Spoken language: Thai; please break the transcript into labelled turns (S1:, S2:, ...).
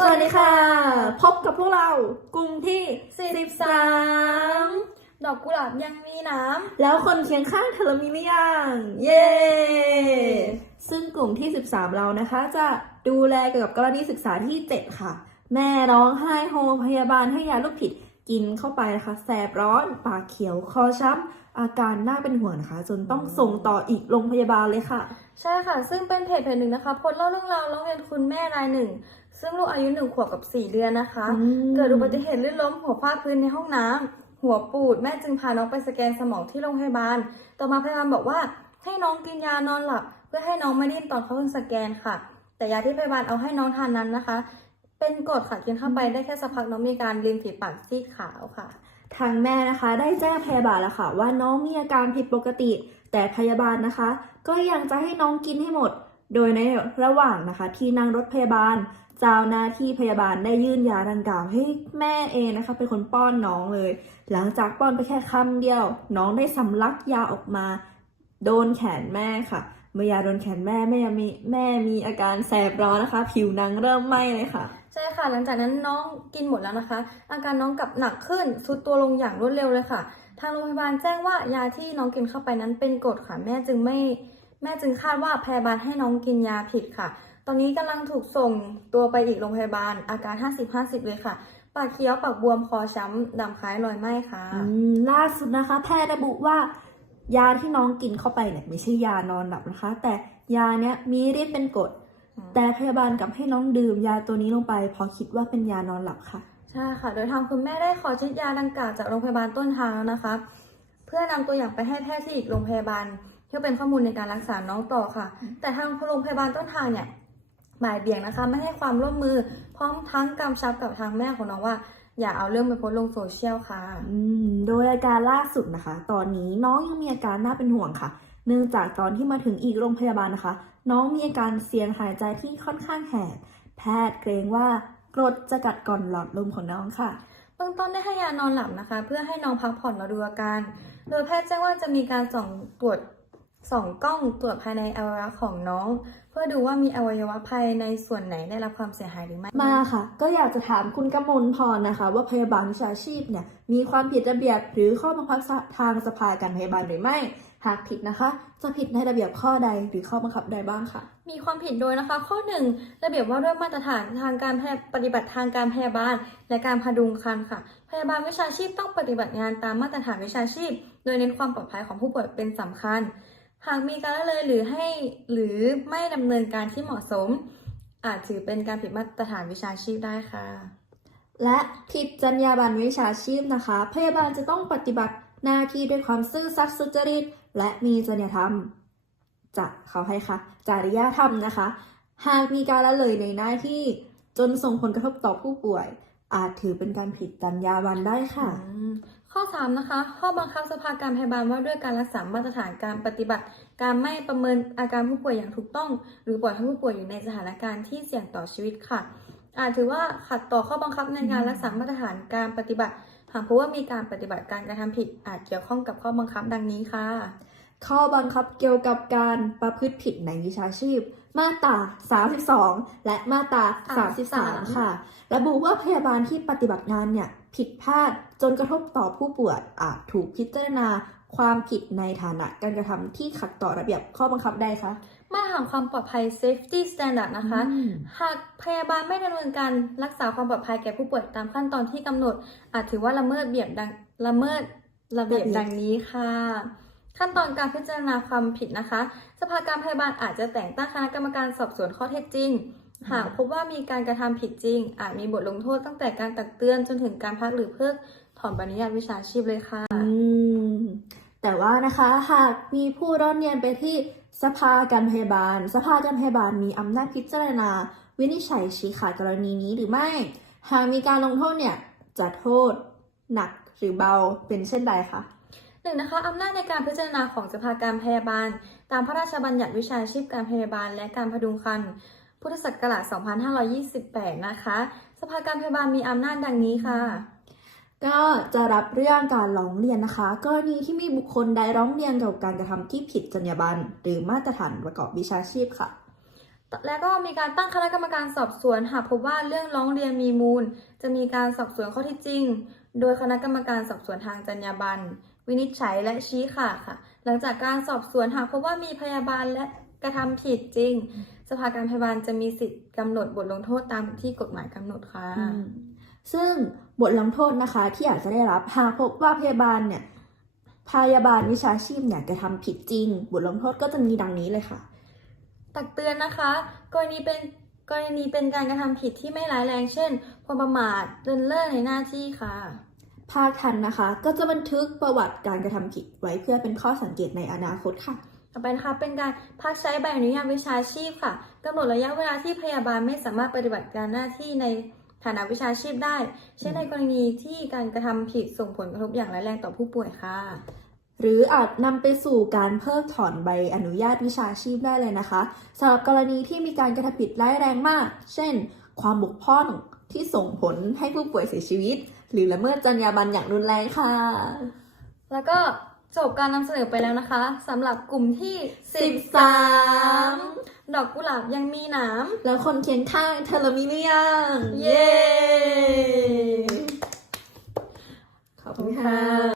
S1: สวัสดีค่ะ พบกับพวกเรากลุ่มที่ 13
S2: ดอกกุหลาบยังมีน้
S1: แล้วคนเคียงข้างเธอมีหรือยังเย้ซึ่งกลุ่มที่ 13 เรานะคะ จะดูแลเกี่ยวกับกรณีศึกษาที่ 7 ค่ะ แม่ร้องไห้โฮพยาบาลให้ยาลูกผิดกินเข้าไปนะคะ แสบร้อน ปากเขียว คอช้ำ อาการน่าเป็นห่วงนะคะ จนต้องส่งต่ออีกโรงพยาบาลเลยค่ะำ
S2: ใช่ค่ะ ซึ่งเป็นเพจเพจหนึ่งนะคะโพสต์เล่าเรื่องราวร้องเรียนคุณแม่รายหนึ่ง ซึ่งลูกอายุหนึ่งขวบกับสี่เดือนนะคะ
S1: อืม
S2: เกิดอุบัติเหตุลื่นล้มหัวฟาดพื้นในห้องน้ำหัวปูดแม่จึงพาน้องไปสแกนสมองที่โรงพยาบาล ต่อมาพยาบาลบอกว่าให้น้องกินยานอนหลับ เพื่อให้น้องไม่ดิ้นตอนเขาเพิ่งสแกนค่ะ แต่ยาที่พยาบาลเอาให้น้องทานนั้นนะคะ เป็นกรดค่ะกินเข้าไปได้แค่สักพักน้องมีการริมฝีปากซีดขาวค่ะ
S1: ทางแม่นะคะได้แจ้งพยาบาลแล้วค่ะ ว่าน้องมีอาการผิดปกติ แต่พยาบาลนะคะ ก็ยังจะให้น้องกินให้หมด โดยในระหว่างนะคะ ที่นั่งรถพยาบาล เจ้าหน้าที่พยาบาลได้ยื่นยาดังกล่าวให้แม่เองนะคะ เป็นคนป้อนน้องเลย หลังจากป้อนไปแค่คำเดียว น้องได้สำลักยาออกมา โดนแขนแม่ค่ะเมื่อยาโดนแขนแม่แม่มีแม่มีอาการแสบร้อนนะคะ ผิวหนังเริ่มไหม้เลยค่ะ
S2: ใช่ค่ะ หลังจากนั้นน้องกินหมดแล้วนะคะ อาการน้องกลับหนักขึ้นทุดตัวลงอย่างรวดเร็วเลยค่ะ ทางโรงพยาบาลแจ้งว่ายาที่น้องกินเข้าไปนั้นเป็นกรดค่ะ แม่จึงไม่แม่จึงคาดว่าพยาบาลให้น้องกินยาผิดค่ะ ตอนนี้กำลังถูกส่งตัวไปอีกโรงพยาบาล อาการ 50-50 เลยค่ะปากเคี้ยวปากบวมคอช้ำดำคล้ายรอยไหม้ค่ะ
S1: ล่าสุดนะคะ แพทย์ระบุว่ายาที่น้องกินเข้าไปเนี่ยไม่ใช่ยานอนหลับนะคะ แต่ยาเนี้ยมีฤทธิ์เป็นกรด แต่พยาบาลกลับให้น้องดื่มยาตัวนี้ลงไปเพราะคิดว่าเป็นยานอนหลับค่ะ
S2: ใช่ค่ะ โดยทางคุณแม่ได้ขอชิดยาดังกล่าวจากโรงพยาบาลต้นทางแล้วนะคะ เพื่อนำตัวอย่างไปให้แพทย์ที่อีกโรงพยาบาลเพื่อเป็นข้อมูลในการรักษาน้องต่อค่ะ แต่ทางโรงพยาบาลต้นทางเนี่ยบ่ายเบี่ยงนะคะ ไม่ให้ความร่วมมือพร้อมทั้งกำชับกับทางแม่ของน้องว่า อย่าเอาเรื่องไปโพสต์ลงโซเชียลค่ะ
S1: อืมโดยอาการล่าสุดนะคะ ตอนนี้น้องยังมีอาการน่าเป็นห่วงค่ะ เนื่องจากตอนที่มาถึงอีกโรงพยาบาลนะคะ น้องมีอาการเสียงหายใจที่ค่อนข้างแหบ แพทย์เกรงว่ากรดจะกัดก่อนหลอดลมของน้องค่ะ
S2: เบื้องต้นได้ให้ยานอนหลับนะคะ เพื่อให้น้องพักผ่อนและดูอาการ โดยแพทย์แจ้งว่าจะมีการส่องตรวจส่องกล้องตรวจภายในอวัยวะของน้อง เพื่อดูว่ามีอวัยวะภายในส่วนไหนได้รับความเสียหายหรือไม่
S1: มาค่ะ ก็อยากจะถามคุณกมลพรนะคะ ว่าพยาบาลวิชาชีพเนี่ยมีความผิดระเบียบหรือข้อบังคับทางสภาการพยาบาลหรือไม่ หากผิดนะคะ จะผิดในระเบียบข้อใดหรือข้อบังคับใดบ้างค่ะ
S2: มีความผิดโดยนะคะ ข้อหนึ่งระเบียบว่าด้วยมาตรฐานทางการแพทย์ปฏิบัติทางการพยาบาล และการพดุงครรภ์ค่ะ พยาบาลวิชาชีพต้องปฏิบัติงานตามมาตรฐานวิชาชีพ โดยเน้นความปลอดภัยของผู้ป่วยเป็นสำคัญ หากมีการละเลยหรือให้หรือไม่ดำเนินการที่เหมาะสม อาจถือเป็นการผิดมาตรฐานวิชาชีพได้ค่ะ
S1: และผิดจรรยาบรรณวิชาชีพนะคะ พยาบาลจะต้องปฏิบัติหน้าที่ด้วยความซื่อสัตย์สุจริต และมีจริยธรรมจะเขาให้ค่ะจริยธรรมนะคะ หากมีการละเลยในหน้าที่จนส่งผลกระทบต่อผู้ป่วย อาจถือเป็นการผิดจรรยาบรรณได้ค่ะ
S2: ข้อ 3 นะคะ ข้อบังคับสภาการพยาบาลว่าด้วยการรักษามาตรฐานการปฏิบัติ การไม่ประเมินอาการผู้ป่วยอย่างถูกต้อง หรือปล่อยให้ผู้ป่วยอยู่ในสถานการณ์ที่เสี่ยงต่อชีวิตค่ะ อาจถือว่าขัดต่อข้อบังคับในการรักษามาตรฐานการปฏิบัติากพบว่ามีการปฏิบัติการกระทำผิดอาจเกี่ยวข้องกับข้อบังคับดังนี้ค่ะ
S1: ข้อบังคับเกี่ยวกับการประพฤติผิดในวิชาชีพ มาตรา 32 และมาตรา 33 ค่ะ ระบุว่าพยาบาลที่ปฏิบัติงานเนี่ยผิดพลาดจนกระทบต่อผู้ป่วยอาจถูกพิจารณาความผิดในฐานะการกระทำที่ขัดต่อระเบียบข้อบังคับใดคะ
S2: มาตรฐานความปลอดภัย safety standard นะคะ
S1: อืม
S2: หากพยาบาลไม่ดำเนินการรักษาความปลอดภัยแก่ผู้ป่วยตามขั้นตอนที่กำหนด อาจถือว่าละเมิดเบียบดังละเมิดระเบียบดังนี้ค่ะ ขั้นตอนการพิจารณาความผิดนะคะ สภาการพยาบาลอาจจะแต่งตั้งคณะกรรมการสอบสวนข้อเท็จจริง หากพบว่ามีการกระทำผิดจริง อาจมีบทลงโทษตั้งแต่การตักเตือนจนถึงการพักหรือเพิกถอนใบอนุญาตวิชาชีพเลยค่ะ
S1: อืม แต่ว่านะคะหากมีผู้ร้องเรียนไปที่สภาการพยาบาล สภาการพยาบาลมีอำนาจพิจารณา วินิจฉัยชี้ขาดกรณีนี้หรือไม่ หากมีการลงโทษเนี่ยจะโทษหนักหรือเบาเป็นเช่นใดคะ
S2: หนึ่งนะคะอำนาจในการพิจารณาของสภาการพยาบาล ตามพระราชบัญญัติวิชาชีพการพยาบาล และการพดุงครรภ์พุทธศักราช 2528 นะคะ สภาการพยาบาลมีอำนาจดังนี้ค่ะ
S1: ก็จะรับเรื่องการร้องเรียนนะคะ กรณีที่มีบุคคลใดร้องเรียนเกี่ยวกับการกระทำที่ผิดจรรยาบรรณหรือมาตรฐานประกอบวิชาชีพค่ะ
S2: แล้วก็มีการตั้งคณะกรรมการสอบสวนหากพบว่าเรื่องร้องเรียนมีมูล จะมีการสอบสวนข้อท็จจริง โดยคณะกรรมการสอบสวนทางจรรยาบรรณวินิจฉัยและชี้ขาดค่ะ หลังจากการสอบสวนหากพบว่ามีพยาบาลและกระทำผิดจริง สภาการพยาบาลจะมีสิทธิ์กำหนดบทลงโทษตามที่กฎหมายกำหนดค่ะ
S1: ซึ่งบทลงโทษนะคะที่อาจจะได้รับหากพบว่าพยาบาลเนี่ยพยาบาลวิชาชีพเนี่ยกระทำผิดจริง บทลงโทษก็จะมีดังนี้เลยค่ะ
S2: ตักเตือนนะคะ กรณีเป็นกรณีเป็นการกระทำผิดที่ไม่ร้ายแรงเช่นความประมาทเลินเล่อในหน้าที่ค่ะ
S1: ภาคทันนะคะ ก็จะบันทึกประวัติการกระทำผิดไว้เพื่อเป็นข้อสังเกตในอนาคตค่ะ
S2: ต่อไปนะคะเป็นการพักใช้ใบอนุญาตวิชาชีพค่ะกำหนดระยะเวลาที่พยาบาลไม่สามารถปฏิบัติการหน้าที่ใน ฐานะวิชาชีพได้ เช่นในกรณีที่การกระทำผิดส่งผลกระทบอย่างร้ายแรงต่อผู้ป่วยค่ะ
S1: หรืออาจนำไปสู่การเพิกถอนใบอนุญาตวิชาชีพได้เลยนะคะสำหรับกรณีที่มีการกระทำผิดร้ายแรงมาก เช่น ความบกพร่องที่ส่งผลให้ผู้ป่วยเสียชีวิต หรือละเมิดจรรยาบรรณอย่างรุนแรงค่ะ
S2: แล้วก็ จบการนำเสนอไปแล้วนะคะสำหรับกลุ่มที่
S1: 13
S2: ดอกกุหลาบยังมีหนาม
S1: แล้วคนเคียงข้างเธอละมีหรือยัง
S2: เย้
S1: ขอบคุณค่ะ